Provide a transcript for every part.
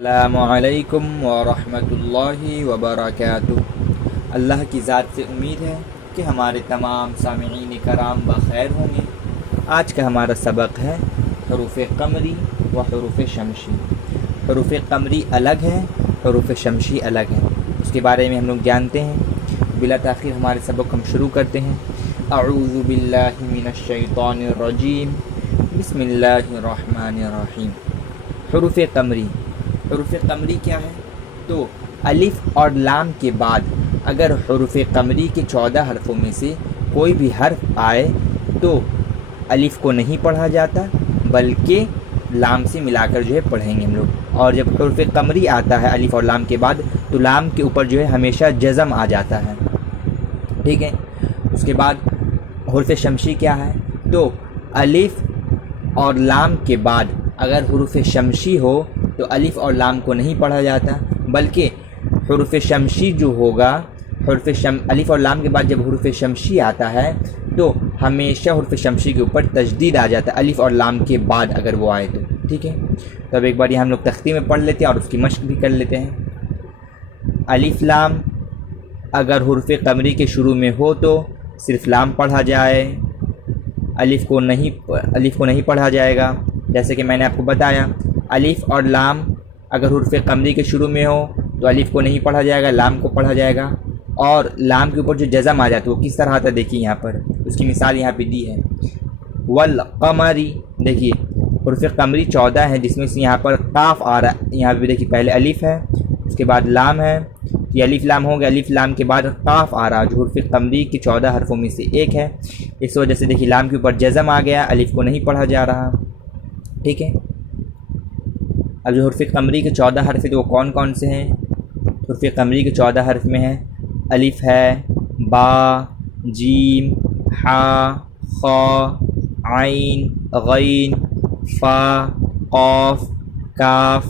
السلام علیکم ورحمۃ اللہ وبرکاتہ۔ اللہ کی ذات سے امید ہے کہ ہمارے تمام سامعین کرام بخیر ہوں گے۔ آج کا ہمارا سبق ہے حروف قمری و حروف شمسی۔ حروف قمری الگ ہے، حروف شمسی الگ ہے، اس کے بارے میں ہم لوگ جانتے ہیں۔ بلا تاخیر ہمارے سبق ہم شروع کرتے ہیں۔ اعوذ باللہ من الشیطان الرجیم، بسم اللہ الرحمن الرحیم۔ حروف قمری، حروف قمری کیا ہے؟ تو الف اور لام کے بعد اگر حروف قمری کے 14 حرفوں میں سے کوئی بھی حرف آئے تو الف کو نہیں پڑھا جاتا بلکہ لام سے ملا کر جو ہے پڑھیں گے ہم لوگ۔ اور جب حروف قمری آتا ہے الف اور لام کے بعد تو لام کے اوپر جو ہے ہمیشہ جزم آ جاتا ہے، ٹھیک ہے۔ اس کے بعد حروف شمسی کیا ہے؟ تو الف اور لام کے بعد اگر حروف شمسی ہو تو الف اور لام کو نہیں پڑھا جاتا بلکہ حروف شمسی جو ہوگا الف اور لام کے بعد جب حروف شمسی آتا ہے تو ہمیشہ حروف شمسی کے اوپر تشدید آ جاتا ہے الف اور لام کے بعد اگر وہ آئے تو، ٹھیک ہے۔ تو اب ایک بار یہ ہم لوگ تختی میں پڑھ لیتے ہیں اور اس کی مشق بھی کر لیتے ہیں۔ الف لام اگر حروف قمری کے شروع میں ہو تو صرف لام پڑھا جائے، الف کو نہیں پڑھا جائے گا، جیسے کہ میں نے آپ کو بتایا۔ الف اور لام اگر حروف قمری کے شروع میں ہو تو الف کو نہیں پڑھا جائے گا، لام کو پڑھا جائے گا۔ اور لام کے اوپر جو جزم آ جاتا ہے وہ کس طرح آتا ہے دیکھیے یہاں پر، اس کی مثال یہاں پہ دی ہے۔ والقمری، دیکھیے حروف قمری 14 ہیں جس میں سے یہاں پر قاف آ رہا ہے، یہاں پہ دیکھیے پہلے الف ہے اس کے بعد لام ہے، یہ الف لام ہو گیا، الف لام کے بعد قاف آ رہا جو حروف قمری کے 14 حرفوں میں سے ایک ہے، اس وجہ سے دیکھیے لام کے اوپر جزم آ گیا، الف کو نہیں پڑھا جا رہا، ٹھیک ہے۔ اب جو حروف قمری کے 14 حرف ہیں تو وہ کون کون سے ہیں؟ حروف قمری کے 14 حرف میں ہیں الف ہے، با، جیم، حا، خا، عین، غین، فا، قاف، کاف،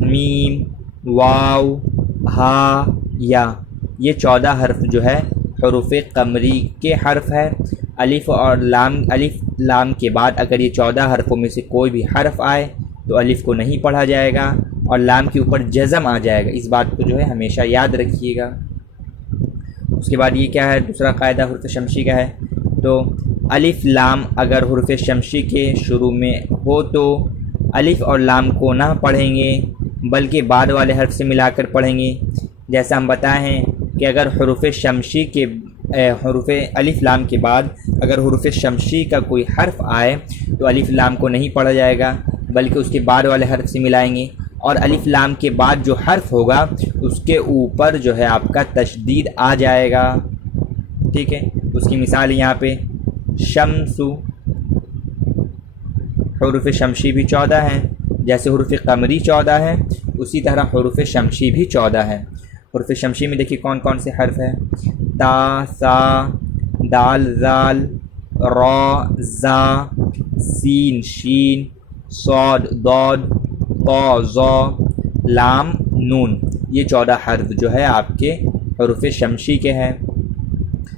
میم، واو، ہا، یا، یہ 14 حرف جو ہے حروف قمری کے حرف ہے۔ الف لام کے بعد اگر یہ 14 حرفوں میں سے کوئی بھی حرف آئے تو الف کو نہیں پڑھا جائے گا اور لام کے اوپر جزم آ جائے گا، اس بات کو جو ہے ہمیشہ یاد رکھیے گا۔ اس کے بعد یہ کیا ہے، دوسرا قاعدہ حروف شمسی کا ہے۔ تو الف لام اگر حروف شمسی کے شروع میں ہو تو الف اور لام کو نہ پڑھیں گے بلکہ بعد والے حرف سے ملا کر پڑھیں گے۔ جیسا ہم بتائے ہیں کہ اگر حروف شمسی کے حروف الف لام کے بعد اگر حروف شمسی کا کوئی حرف آئے تو الف لام کو نہیں پڑھا جائے گا بلکہ اس کے بعد والے حرف سے ملائیں گے، اور الف لام کے بعد جو حرف ہوگا اس کے اوپر جو ہے آپ کا تشدید آ جائے گا، ٹھیک ہے۔ اس کی مثال یہاں پہ شمس، حروف شمسی بھی 14 ہیں، جیسے حروف قمری 14 ہیں اسی طرح حروف شمسی بھی 14 ہیں۔ حروف شمسی میں دیکھیے کون کون سے حرف ہیں، تا، سا، دال، زال، را، زا، سین، شین، صاد، ضاد، طا، ظا، لام، نون، یہ 14 حرف جو ہے آپ کے حروف شمسی کے ہیں۔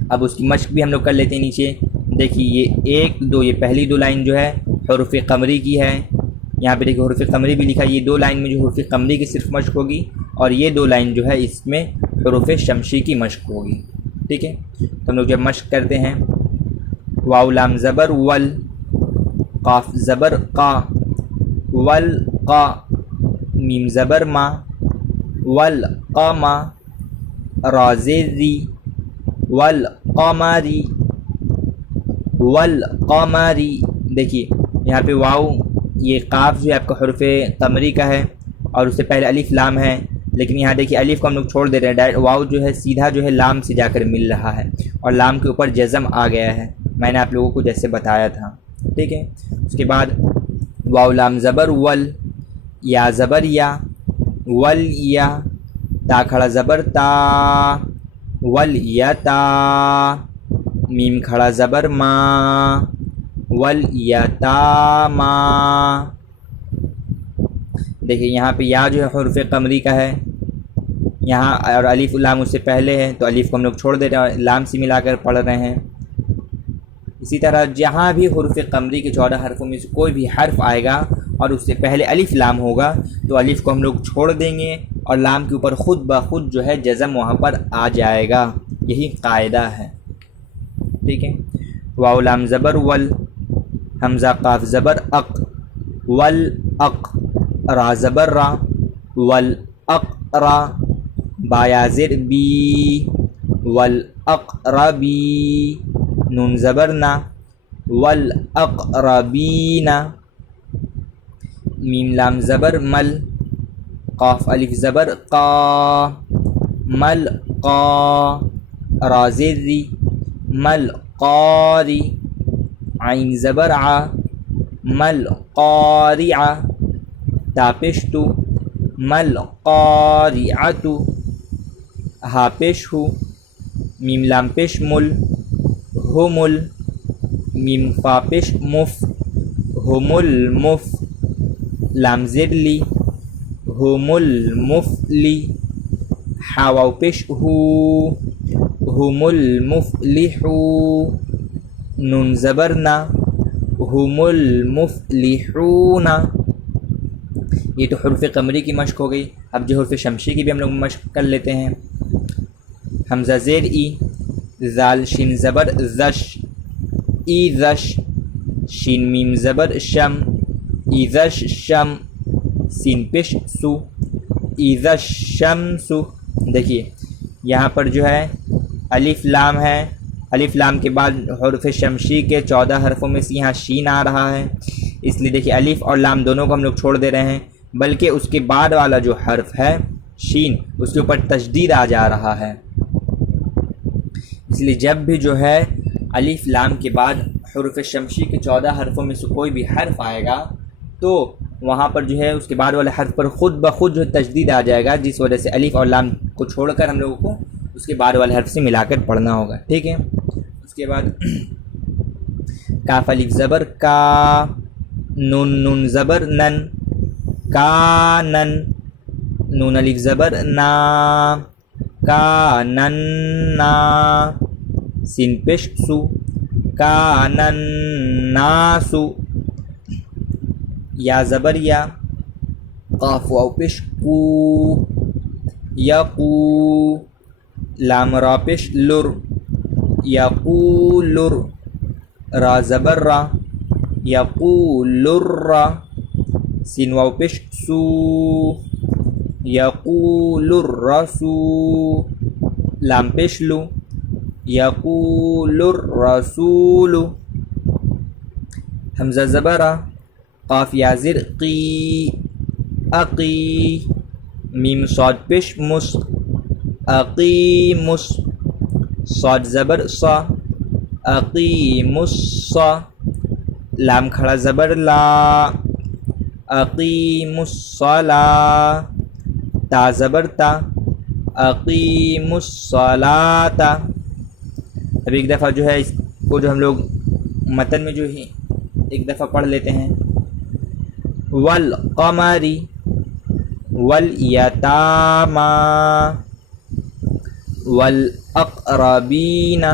اب اس کی مشق بھی ہم لوگ کر لیتے ہیں۔ نیچے دیکھیے یہ پہلی 2 لائن جو ہے حروف قمری کی ہے، یہاں پہ دیکھیے حروف قمری بھی لکھا ہے، یہ 2 لائن میں جو حروف قمری کی صرف مشق ہوگی اور یہ 2 لائن جو ہے اس میں حروف شمسی کی مشق ہوگی، ٹھیک ہے۔ تو ہم لوگ جب مشق کرتے ہیں، واو لام زبر ول، قاف زبر قا، والقا، میم زبر ما، والقما، را زی، والقمری، والقمری، دیکھیے یہاں پہ واو، یہ قاف جو ہے آپ کا حروف قمری کا ہے اور اس سے پہلے الف لام ہے، لیکن یہاں دیکھیے الف کو ہم لوگ چھوڑ دے رہے ہیں، ڈائریکٹ واو جو ہے سیدھا جو ہے لام سے جا کر مل رہا ہے اور لام کے اوپر جزم آ گیا ہے، میں نے آپ لوگوں کو جیسے بتایا تھا، ٹھیک ہے۔ اس کے بعد واو لام زبر ول، یا زبر یا، ول یا، تا کھڑا زبر تا، ول یا تا، میم کھڑا زبر ما، ول یا تا ما، دیکھیے یہاں پہ یا جو ہے حروف قمری کا ہے، یہاں اور الف لام اس سے پہلے ہے تو الف کو ہم لوگ چھوڑ دے رہے ہیں، لام سے ملا کر پڑھ رہے ہیں۔ اسی طرح جہاں بھی حروف قمری کے 14 حرفوں میں سے کوئی بھی حرف آئے گا اور اس سے پہلے الف لام ہوگا تو الف کو ہم لوگ چھوڑ دیں گے اور لام کے اوپر خود بخود جو ہے جزم وہاں پر آ جائے گا، یہی قاعدہ ہے، ٹھیک ہے۔ واو لام زبر ول، حمزہ قاف زبر اق، ول اق، را زبر را، ول اق را، با یا زر بی، ول اقربی، نون زبر نا، ول اقربین، میم لام زبر مل، قاف الف زبر قا، مل قا، را زر ری، مل قاری، عین زبر ع، مل قارع، تا پیش تو، مل قارعۃ، ہا پیش ہو، میم لام پیش مل، ہمل، میم فا پیش مف، ہم المف، لام زر لی، ہم المفلی، حا واو پیش ہو، ہم المفلحو، نون زبر نا، ہم المفلحون۔ یہ تو حروف قمری کی مشق ہو گئی، اب جو حروف شمشی کی بھی ہم لوگ مشق کر لیتے ہیں۔ حمزہ زیر ای، زال شین زبر زش، ای زش، شین میم زبر شم، ای زش شم، سین پیش سو، ای زش شمس۔ دیکھیے یہاں پر جو ہے الف لام ہے، الف لام کے بعد حروف شمشی کے 14 حرفوں میں سے یہاں شین آ رہا ہے، اس لیے دیکھیے الف اور لام دونوں کو ہم لوگ چھوڑ دے رہے ہیں، بلکہ اس کے بعد والا جو حرف ہے شین اس کے اوپر تشدید آ جا رہا ہے، اس لیے جب بھی جو ہے الف لام کے بعد حروف شمشی کے 14 حرفوں میں سے کوئی بھی حرف آئے گا تو وہاں پر جو ہے اس کے بعد والے حرف پر خود بخود جو تشدید آ جائے گا، جس وجہ سے الف اور لام کو چھوڑ کر ہم لوگوں کو اس کے بعد والے حرف سے ملا کر پڑھنا ہوگا، ٹھیک ہے۔ اس کے بعد کاف الف زبر کا، نون نون زبر نن، کا نن، نون الف زبر نا، کا نن نا، سین پیش سو، کا نن ناسو، یا زبر یا، قاف واو پیش کو، یقو، لام را پیش لر، یقولر، را زبر را، یقولر، سین واو پیش سو، یقول الرسو، لام پیش لو، یقول الرسول، حمزہ زبر قاف یا زر قی، اقی، میم صاد پیش مس، اقیمس، صاد زبر صا، اقیمس صا، لام کھڑا زبر لا، اقیموا الصلاۃ، تا زبر تا، اقیموا الصلاۃ۔ اب ایک دفعہ جو ہے اس کو جو ہم لوگ متن میں جو ہے ایک دفعہ پڑھ لیتے ہیں۔ والقمر، والیتامی، والاقربین،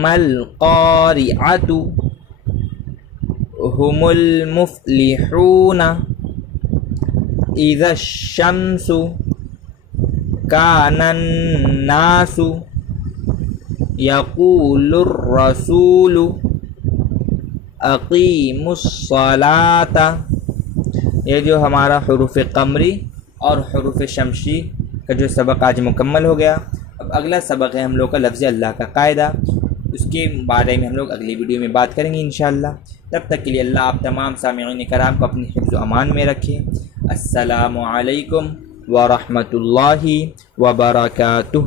ما القارعۃ، هم المفلحون، اذا الشمس، كان الناس، يقول الرسول، اقیموا الصلاۃ۔ یہ جو ہمارا حروف قمری اور حروف شمشی کا جو سبق آج مکمل ہو گیا۔ اب اگلا سبق ہے ہم لوگ کا لفظ اللہ کا قاعدہ، اس کے بارے میں ہم لوگ اگلی ویڈیو میں بات کریں گے انشاءاللہ۔ تب تک کے لیے اللہ آپ تمام سامعین کرام کو اپنی حفظ و امان میں رکھے۔ السلام علیکم ورحمۃ اللہ وبرکاتہ۔